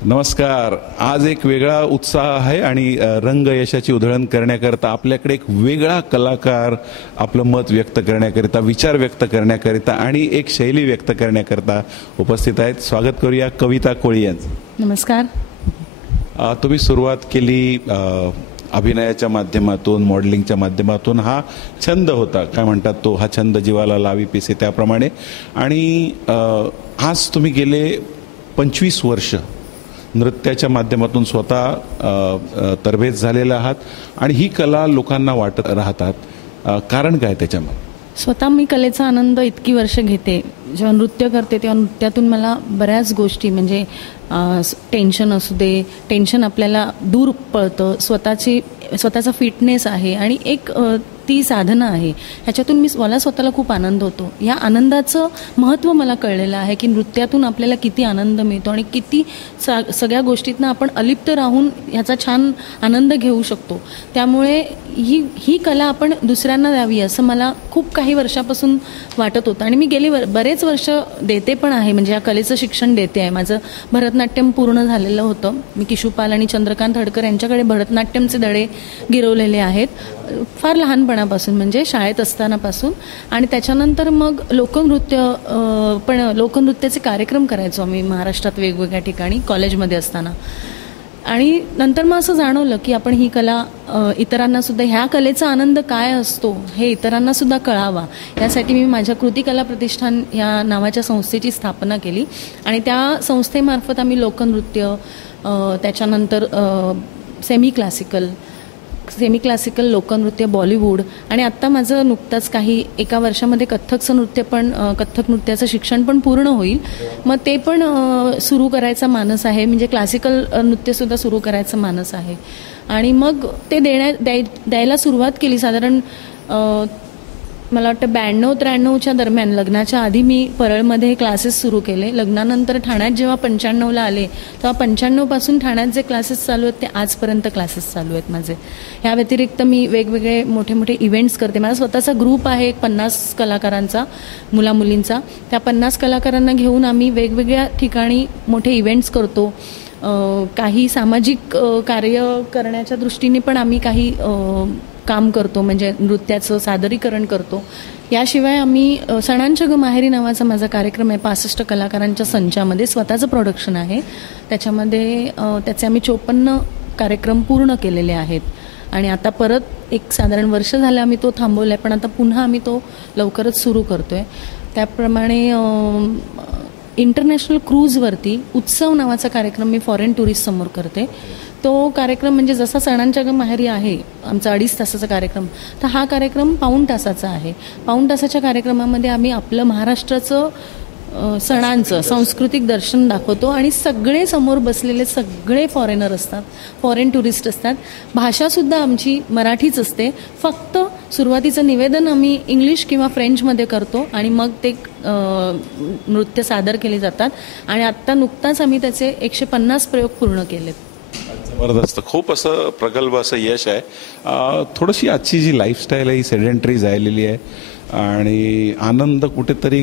नमस्कार. आज एक वेगळा उत्साह आहे आणि रंग यशाची उधळण करण्याकरता आपल्याकडे एक वेगळा कलाकार आपलं मत व्यक्त करण्याकरिता, विचार व्यक्त करण्याकरिता आणि एक शैली व्यक्त करण्याकरता उपस्थित आहेत. स्वागत करूया कविता कोळी यांचं. नमस्कार. तुम्ही सुरुवात केली अभिनयाच्या माध्यमातून, मॉडेलिंगच्या माध्यमातून. हा छंद होता, काय म्हणतात तो, हा छंद जीवाला लावी पिसे त्याप्रमाणे. आणि आज तुम्ही गेले 25 वर्ष नृत्याच्या माध्यमातून स्वतः तरबेज झालेला आहात आणि ही कला लोकांना वाटत राहतात. कारण काय त्याच्यामध्ये? स्वतः मी कलेचा आनंद इतकी वर्ष घेते. जेव्हा नृत्य करते तेव्हा नृत्यातून मला बऱ्याच गोष्टी, म्हणजे टेन्शन असू दे, टेन्शन आपल्याला दूर पळतं, स्वतःचा फिटनेस आहे आणि एक ती साधना आहे, ह्याच्यातून मला स्वतःला खूप आनंद होतो. या आनंदाचं महत्त्व मला कळलेलं आहे की नृत्यातून आपल्याला किती आनंद मिळतो आणि किती सगळ्या गोष्टीतनं आपण अलिप्त राहून ह्याचा छान आनंद घेऊ शकतो. त्यामुळे ही कला आपण दुसऱ्यांना द्यावी असं मला खूप काही वर्षापासून वाटत होतं आणि मी गेली बरेच वर्ष देते पण आहे, म्हणजे या कलेचं शिक्षण देते आहे. माझं भरतनाट्यम पूर्ण झालेलं होतं. मी किशोपाल आणि चंद्रकांत हडकर यांच्याकडे भरतनाट्यमचे धडे गिरवलेले आहेत फार लहानपणापासून, म्हणजे शाळेत असतानापासून. आणि त्याच्यानंतर मग लोकनृत्याचे कार्यक्रम करायचो आम्ही महाराष्ट्रात वेगवेगळ्या ठिकाणी कॉलेजमध्ये असताना. आणि नंतर मग असं जाणवलं की आपण ही कला इतरांनासुद्धा, ह्या कलेचा आनंद काय असतो हे इतरांनासुद्धा कळावा, यासाठी मी माझ्या कृती कला प्रतिष्ठान ह्या नावाच्या संस्थेची स्थापना केली. आणि त्या संस्थेमार्फत आम्ही लोकनृत्य, त्याच्यानंतर सेमी क्लासिकल लोकनृत्य, बॉलिवूड, आणि आत्ता माझं नुकताच एका वर्षामध्ये कथ्थक नृत्याचं शिक्षण पण पूर्ण होईल. मग ते पण सुरू करायचा मानस आहे, म्हणजे क्लासिकल नृत्यसुद्धा सुरू करायचं मानस आहे. आणि मग ते द्यायला सुरुवात केली साधारण मला वाटतं 92-93च्या दरम्यान. लग्नाच्या आधी मी परळमध्ये क्लासेस सुरू केले. लग्नानंतर ठाण्यात जेव्हा 95ला आले तेव्हा 95पासून ठाण्यात जे क्लासेस चालू आहेत ते आजपर्यंत क्लासेस चालू आहेत माझे. ह्या व्यतिरिक्त मी वेगवेगळे मोठे मोठे इव्हेंट्स करते. माझा स्वतःचा ग्रुप आहे 50 कलाकारांचा, मुलामुलींचा. त्या 50 कलाकारांना घेऊन आम्ही वेगवेगळ्या ठिकाणी मोठे इव्हेंट्स करतो. काही सामाजिक कार्य करण्याच्या दृष्टीने पण आम्ही काही काम करतो, म्हणजे नृत्याचं सादरीकरण करतो. याशिवाय आम्ही सणांच्या ग माहेरी नावाचा माझा कार्यक्रम आहे 65 कलाकारांच्या संचामध्ये, स्वतःचं प्रोडक्शन आहे. त्याच्यामध्ये त्याचे आम्ही 54 कार्यक्रम पूर्ण केलेले आहेत. आणि आता परत एक साधारण वर्ष झालं आम्ही तो थांबवला आहे, पण आता पुन्हा आम्ही तो लवकरच सुरू करतो आहे. त्याप्रमाणे इंटरनॅशनल क्रूजवरती उत्सव नावाचा कार्यक्रम मी फॉरेन टुरिस्टसमोर करते. तो कार्यक्रम म्हणजे जसा सणांच्या ग माहेरी आहे आमचा 2.5 तासाचा कार्यक्रम, तर हा कार्यक्रम पाऊण तासाचा आहे. पाऊण तासाच्या कार्यक्रमामध्ये आम्ही आपलं महाराष्ट्राचं सणांचं सांस्कृतिक दर्शन दाखवतो आणि सगळे समोर बसलेले सगळे फॉरेनर असतात, फॉरेन टुरिस्ट असतात. भाषासुद्धा आमची मराठीच असते. फक्त सुरुवातीचं निवेदन आम्ही इंग्लिश किंवा फ्रेंचमध्ये करतो आणि मग ते नृत्य सादर केले जातात. आणि आत्ता नुकताच आम्ही त्याचे 150 प्रयोग पूर्ण केलेत. जबरदस्त. खूप असं प्रगल्भ असं यश आहे. थोडीशी आजची जी लाईफस्टाईल आहे ही सेडेंटरी झालेली आहे आणि आनंद कुठेतरी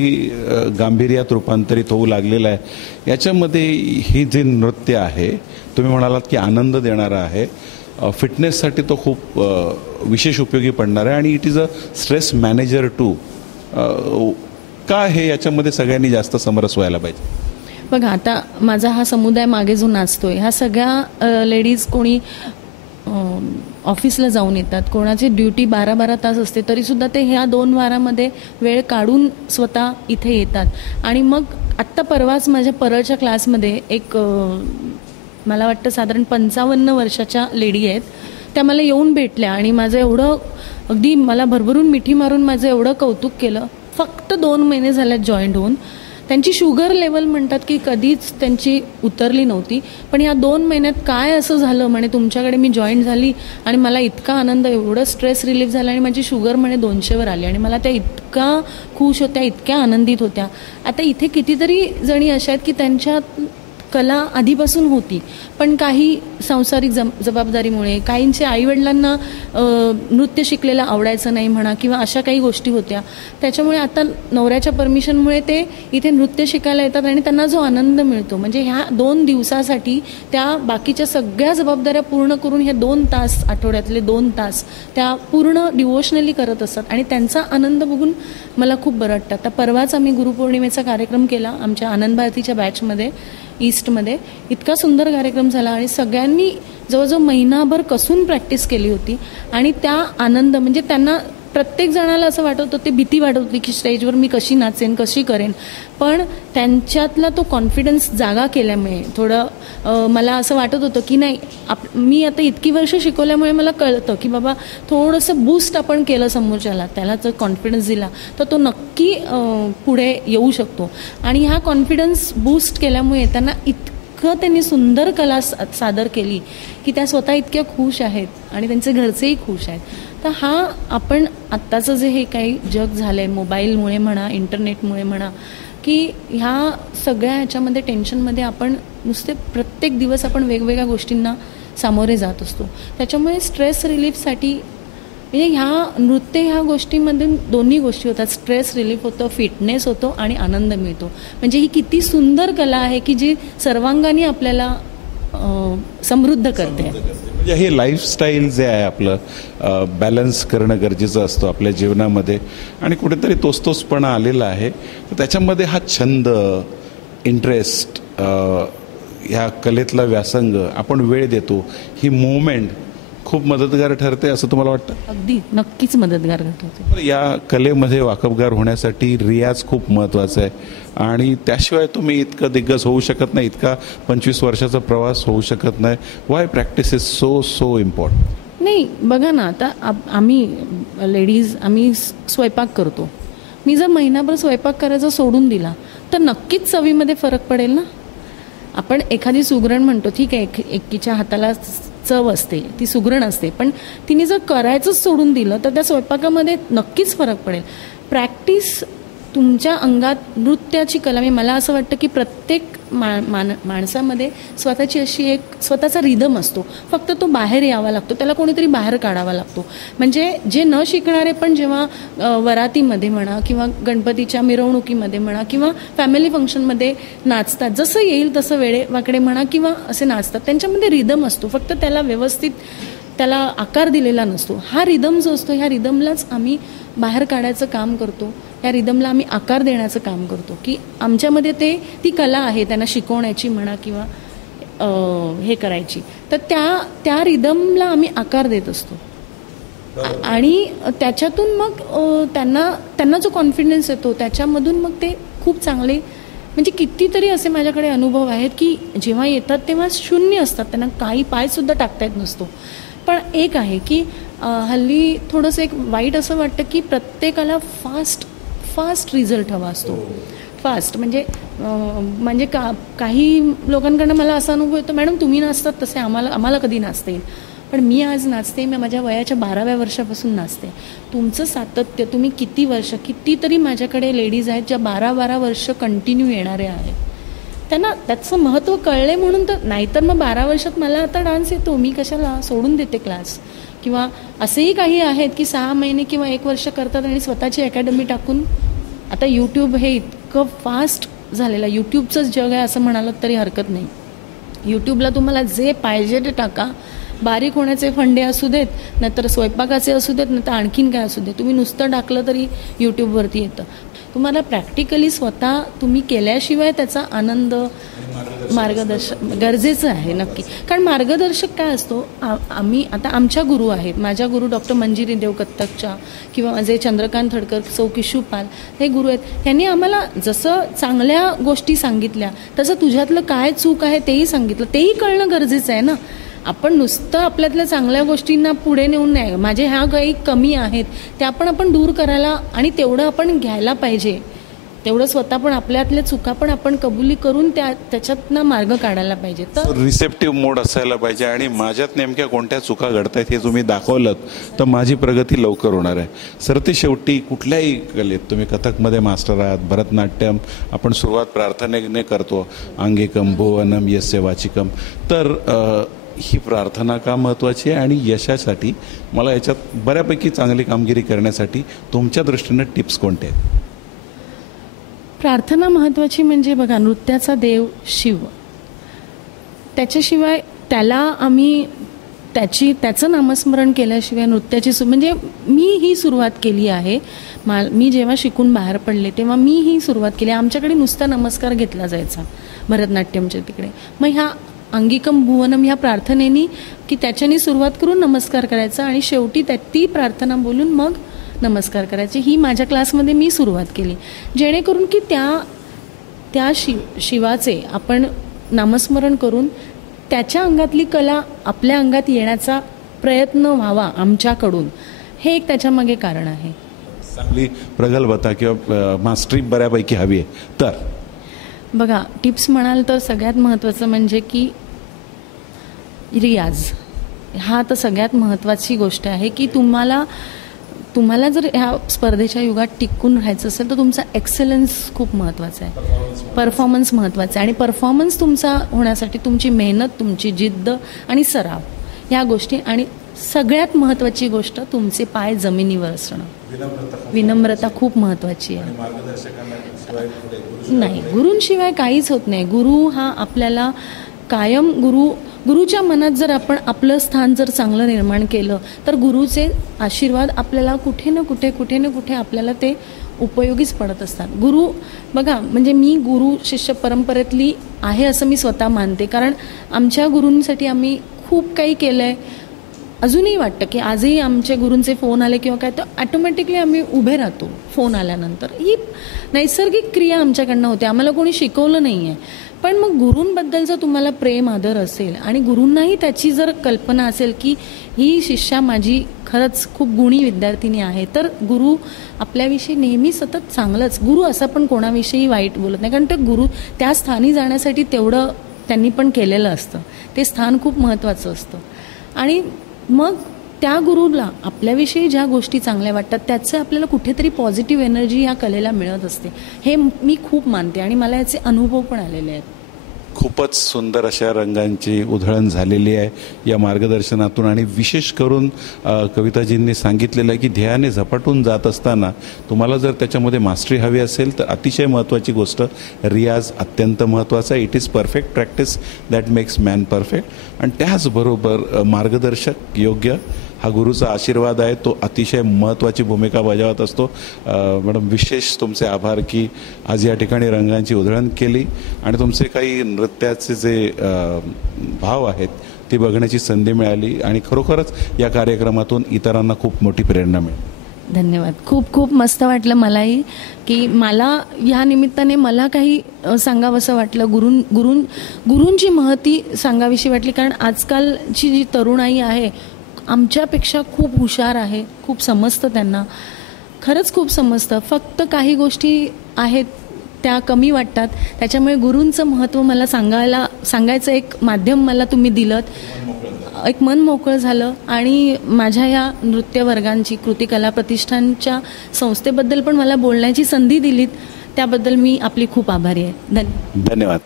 गांभीर्यात रूपांतरित होऊ लागलेला आहे. याच्यामध्ये हे जे नृत्य आहे, तुम्ही म्हणालात की आनंद देणारा आहे, फिटनेससाठी तो खूप विशेष उपयोगी पडणार आहे आणि it is a stress manager too. का हे याच्यामध्ये सगळ्यांनी जास्त समरस व्हायला पाहिजे? बघा, आता माझा हा समुदाय मागे जो नाचतोय, ह्या सगळ्या लेडीज कोणी ऑफिसला जाऊन येतात, कोणाची ड्युटी 12-12 तास असते, तरीसुद्धा ते ह्या 2 वारामध्ये वेळ काढून स्वतः इथे येतात. आणि मग आत्ता परवाच माझ्या परळच्या क्लासमध्ये एक मला वाटतं साधारण 55 वर्षाच्या लेडी आहेत, त्या मला येऊन भेटल्या आणि माझं एवढं अगदी मला भरभरून मिठी मारून माझं एवढं कौतुक केलं. फक्त 2 महिने झाल्यात जॉईंट होऊन. त्यांची शुगर लेवल म्हणतात की कधीच त्यांची उतरली नव्हती, पण या 2 महिन्यात काय असं झालं म्हणे, तुमच्याकडे मी जॉईन झाली आणि मला इतका आनंद, एवढं स्ट्रेस रिलीफ झाला आणि माझी शुगर म्हणे 200वर आली आणि मला त्या इतका खुश होत्या, इतक्या आनंदित होत्या. आता इथे कितीतरी जणी अशा आहेत की त्यांच्या कला आधीपासून होती, पण काही सांसारिक जबाबदारीमुळे, काहींच्या आईवडिलांना नृत्य शिकलेलं आवडायचं नाही म्हणा, किंवा अशा काही गोष्टी होत्या. त्याच्यामुळे आता नवऱ्याच्या परमिशनमुळे ते इथे नृत्य शिकायला येतात आणि त्यांना जो आनंद मिळतो, म्हणजे ह्या 2 दिवसासाठी त्या बाकीच्या सगळ्या जबाबदाऱ्या पूर्ण करून हे 2 तास, आठवड्यातले 2 तास त्या पूर्ण डिवोशनली करत असतात आणि त्यांचा आनंद बघून मला खूप बरं वाटतं. आता परवाच आम्ही गुरुपौर्णिमेचा कार्यक्रम केला आमच्या आनंद भारतीच्या बॅचमध्ये, ईस्टमध्ये. इतका सुंदर कार्यक्रम झाला आणि सगळ्यांनी जवळजवळ महिनाभर कसून प्रॅक्टिस केली होती आणि त्या आनंद, म्हणजे त्यांना प्रत्येक जणाला असं वाटत होतं, ते भीती वाटत होती की स्टेजवर मी कशी नाचेन, कशी करेन, पण त्यांच्यातला तो कॉन्फिडन्स जागा केल्यामुळे थोडं मला असं वाटत होतं की नाही, मी आता इतकी वर्ष शिकवल्यामुळे मला कळतं की बाबा थोडंसं बूस्ट आपण केलं समोरच्याला, त्याला जर कॉन्फिडन्स दिला तर तो नक्की पुढे येऊ शकतो. आणि हा कॉन्फिडन्स बूस्ट केल्यामुळे त्यांना त्यांनी सुंदर कला सादर केली की त्या स्वतः इतक्या खुश आहेत आणि त्यांचे घरचेही खुश आहेत. तर हा आपण आत्ताचं जे हे काही जग झालं आहे, मोबाईलमुळे म्हणा, इंटरनेटमुळे म्हणा, की ह्या सगळ्या ह्याच्यामध्ये टेन्शनमध्ये आपण नुसते प्रत्येक दिवस आपण वेगवेगळ्या गोष्टींना सामोरे जात असतो. त्याच्यामुळे स्ट्रेस रिलीफसाठी म्हणजे ह्या नृत्य ह्या गोष्टीमधून 2 गोष्टी होतात, स्ट्रेस रिलीफ होतं, फिटनेस होतो आणि आनंद मिळतो. म्हणजे ही किती सुंदर कला आहे की जी सर्वांगाने आपल्याला समृद्ध करते. म्हणजे हे लाईफस्टाईल जे आहे आपलं बॅलन्स करणं गरजेचं असतं आपल्या जीवनामध्ये आणि कुठेतरी तोचपणा आलेला आहे. तर त्याच्यामध्ये हा छंद, इंटरेस्ट, ह्या कलेतला व्यासंग, आपण वेळ देतो, ही मुवमेंट खूप मदतगार ठरते असं तुम्हाला वाटतं? अगदी नक्कीच मदतगार ठरते. या कलेमध्ये वाकबगार होण्यासाठी रियाज खूप महत्त्वाचा आहे आणि त्याशिवाय तुम्ही इतकं दिग्गज होऊ शकत नाही, इतका 25 वर्षाचा प्रवास होऊ शकत नाही. Y practice is so important? नाही, बघा ना, आता आम्ही लेडीज आम्ही स्वयंपाक करतो. मी जर महिनाभर स्वयंपाक करायचा सोडून दिला तर नक्कीच चवीमध्ये फरक पडेल ना. आपण एखादी सुगरण म्हणतो, ठीक आहे, एकीच्या हाताला चव असते, ती सुगरण असते, पण तिने जर करायचंच सोडून दिलं तर त्या स्वयंपाकामध्ये नक्कीच फरक पडेल. प्रॅक्टिस तुमच्या अंगात नृत्याची कला, मला असं वाटतं की प्रत्येक माणसामध्ये स्वतःची अशी एक स्वतःचा रिदम असतो, फक्त तो बाहेर यावा लागतो, त्याला कोणीतरी बाहेर काढावा लागतो. म्हणजे जे न शिकणारे पण जेव्हा वरातीमध्ये म्हणा किंवा गणपतीच्या मिरवणुकीमध्ये म्हणा किंवा फॅमिली फंक्शनमध्ये नाचतात, जसं येईल तसं वेडेवाकडे म्हणा किंवा असे नाचतात, त्यांच्यामध्ये रिदम असतो, फक्त त्याला व्यवस्थित त्याला आकार दिलेला नसतो. हा रिदम जो असतो, ह्या रिदमलाच आम्ही बाहेर काढायचं काम करतो, या रिदमला आम्ही आकार देण्याचं काम करतो की आमच्यामध्ये ती कला आहे त्यांना शिकवण्याची म्हणा किंवा हे करायची. तर त्या रिदमला आम्ही आकार देत असतो आणि त्याच्यातून मग त्यांना जो कॉन्फिडन्स येतो त्याच्यामधून मग ते खूप चांगले, म्हणजे कितीतरी असे माझ्याकडे अनुभव आहेत की जेव्हा येतात तेव्हा शून्य असतात, त्यांना काही पायसुद्धा टाकता येत नसतो. पण एक आहे की हल्ली थोडंसं एक वाईट असं वाटतं की प्रत्येकाला फास्ट रिझल्ट हवा असतो. फास्ट म्हणजे काही लोकांकडनं मला असा अनुभव येतो, मॅडम तुम्ही नाचतात तसे आम्हाला कधी नाचता येईल, पण मी आज नाचते, मी माझ्या वयाच्या 12व्या वर्षापासून नाचते. तुमचं सातत्य, तुम्ही किती वर्ष, कितीतरी माझ्याकडे लेडीज आहेत ज्या 12 वर्ष कंटिन्यू येणारे आहेत, त्यांना त्याचं महत्त्व कळले म्हणून तर, नाहीतर मग 12 वर्षात मला आता डान्स येतो, मी कशाला सोडून देते क्लास. किंवा असेही काही आहेत की 6 महिने किंवा 1 वर्ष करतात आणि स्वतःची अकॅडमी टाकून, आता यूट्यूब हे इतकं फास्ट झालेलं, यूट्यूबचंच जग आहे असं म्हणालं तरी हरकत नाही. यूट्यूबला तुम्हाला जे पाहिजे ते टाका, बारीक होण्याचे फंडे असू देत, नाहीतर स्वयंपाकाचे असू देत, नाहीतर आणखीन काय असू देत, तुम्ही नुसतं टाकलं तरी यूट्यूबवरती येतं. तुम्हाला प्रॅक्टिकली स्वतः तुम्ही केल्याशिवाय त्याचा आनंद, मार्गदर्शक गरजेचं आहे नक्की. कारण मार्गदर्शक काय असतो, आम्ही आता आमच्या गुरु आहेत, माझ्या गुरु डॉक्टर मंजिरी देव कथ्थकच्या किंवा माझे चंद्रकांत थडकर, सौ किशुपाल हे गुरु आहेत. त्यांनी आम्हाला जसं चांगल्या गोष्टी सांगितल्या तसं तुझ्यातलं काय चूक आहे तेही सांगितलं, तेही कळणं गरजेचं आहे ना. आपण नुसतं आपल्यातल्या चांगल्या गोष्टींना पुढे नेऊन नाही, माझे ह्या काही कमी आहेत त्या पण आपण दूर करायला आणि तेवढं आपण घ्यायला पाहिजे. तेवढं स्वतः पण आपल्यातल्या चुका पण आपण कबुली करून त्याच्यातनं मार्ग काढायला पाहिजे. तर रिसेप्टिव्ह मोड असायला पाहिजे आणि माझ्यात नेमक्या कोणत्या चुका घडतायत हे तुम्ही दाखवलं तर माझी प्रगती लवकर होणार आहे. सरते शेवटी कुठल्याही कलेत तुम्ही कथकमध्ये मास्टर आहात, भरतनाट्यम आपण सुरुवात प्रार्थनेने करतो, अंगिकम भुवनम यस्य वाचिकम, तर ही प्रार्थना का महत्त्वाची आहे आणि यशासाठी मला याच्यात बऱ्यापैकी चांगली कामगिरी करण्यासाठी तुमच्या दृष्टीनं टिप्स कोणते आहेत? प्रार्थना महत्त्वाची म्हणजे बघा, नृत्याचा देव शिव, त्याच्याशिवाय त्याचं नामस्मरण केल्याशिवाय नृत्याची म्हणजे मी ही सुरुवात केली आहे. मी जेव्हा शिकून बाहेर पडले तेव्हा मी ही सुरुवात केली. आमच्याकडे नुसता नमस्कार घेतला जायचा भरतनाट्यमच्या तिकडे. मग ह्या अंगिकम भुवनम ह्या प्रार्थनेनी की त्याच्यानी सुरुवात करून नमस्कार करायचा आणि शेवटी ती प्रार्थना बोलून मग नमस्कार करायची. ही माझ्या क्लासमध्ये मी सुरुवात केली, जेणेकरून की त्या शिवाचे आपण नामस्मरण करून त्याच्या अंगातली कला आपल्या अंगात येण्याचा प्रयत्न व्हावा आमच्याकडून, हे एक त्याच्यामागे कारण आहे. चांगली प्रगल्भता किंवा मास्टरी बऱ्यापैकी हवी आहे. तर बघा, टिप्स म्हणाल तर सगळ्यात महत्त्वाचं म्हणजे की रियाज हा तर सगळ्यात महत्त्वाची गोष्ट आहे. की तुम्हाला जर ह्या स्पर्धेच्या युगात टिकून राहायचं असेल तर तुमचा एक्सेलन्स खूप महत्त्वाचा आहे, परफॉर्मन्स महत्त्वाचा आहे. आणि परफॉर्मन्स तुमचा होण्यासाठी तुमची मेहनत, तुमची जिद्द आणि सराव ह्या गोष्टी, आणि सगळ्यात महत्त्वाची गोष्ट तुमचे पाय जमिनीवर असणं, विनम्रता खूप महत्त्वाची आहे. नाही, गुरूंशिवाय काहीच होत नाही. गुरु हा आपल्याला कायम गुरुच्या मनात जर आपण आपलं स्थान जर चांगलं निर्माण केलं तर गुरुचे आशीर्वाद आपल्याला कुठे ना कुठे आपल्याला ते उपयोगीच पडत असतात. गुरु बघा, म्हणजे मी गुरु शिष्य परंपरेतली आहे असं मी स्वतः मानते, कारण आमच्या गुरूंसाठी आम्ही खूप काही केलं आहे. अजूनही वाटतं की आजही आमच्या गुरूंचे फोन आले किंवा काय तर ॲटोमॅटिकली आम्ही उभे राहतो फोन आल्यानंतर. ही नैसर्गिक क्रिया आमच्याकडनं होते, आम्हाला कोणी शिकवलं नाही आहे. पण मग गुरूंबद्दलचं तुम्हाला प्रेम आदर असेल आणि गुरूंनाही त्याची जर कल्पना असेल की ही शिष्या माझी खरंच खूप गुणी विद्यार्थिनी आहे, तर गुरु आपल्याविषयी नेहमी सतत चांगलंच, गुरु असं पण कोणाविषयी वाईट बोलत नाही, कारण ते गुरु त्या स्थानी जाण्यासाठी तेवढं त्यांनी पण केलेलं असतं. ते स्थान खूप महत्त्वाचं असतं. आणि मग त्या गुरुला आपल्याविषयी ज्या गोष्टी चांगल्या वाटतात त्याचं आपल्याला कुठेतरी पॉझिटिव्ह एनर्जी या कलेला मिळत असते, हे मी खूप मानते आणि मला याचे अनुभव पण आलेले आहेत. खूपच सुंदर अशा रंगांची उधळण झालेली आहे या मार्गदर्शनातून. आणि विशेष करून कविताजींनी सांगितलेलं आहे की ध्येयाने झपाटून जात असताना तुम्हाला जर त्याच्यामध्ये मास्टरी हवी असेल तर अतिशय महत्त्वाची गोष्ट रियाज अत्यंत महत्त्वाचा आहे. It is perfect practice that makes man perfect. आणि त्याचबरोबर मार्गदर्शक योग्य हा गुरुचा आशीर्वाद आहे, तो अतिशय महत्त्वाची भूमिका बजावत असतो. मॅडम, विशेष तुमचे आभार की आज या ठिकाणी रंगांची उधळण केली आणि तुमचे काही नृत्याचे जे भाव आहेत ते बघण्याची संधी मिळाली आणि खरोखरच या कार्यक्रमातून इतरांना खूप मोठी प्रेरणा मिळाली. धन्यवाद. खूप खूप मस्त वाटलं मलाही की मला ह्या निमित्ताने मला काही सांगावंसं वाटलं, गुरूंची महती सांगावीशी वाटली. कारण आजकालची जी तरुणाई आहे आमच्यापेक्षा खूप हुशार आहे, खूप समजतं त्यांना, खरंच खूप समजतं. फक्त काही गोष्टी आहेत त्या कमी वाटतात, त्याच्यामुळे गुरूंचं महत्त्व मला सांगायचं एक माध्यम मला तुम्ही दिलं, एक मन मोकळं झालं. आणि माझ्या या नृत्य वर्गांची कृतिकला प्रतिष्ठानच्या संस्थेबद्दल पण मला बोलण्याची संधी दिलीत, त्याबद्दल मी आपली खूप आभारी आहे. धन्यवाद.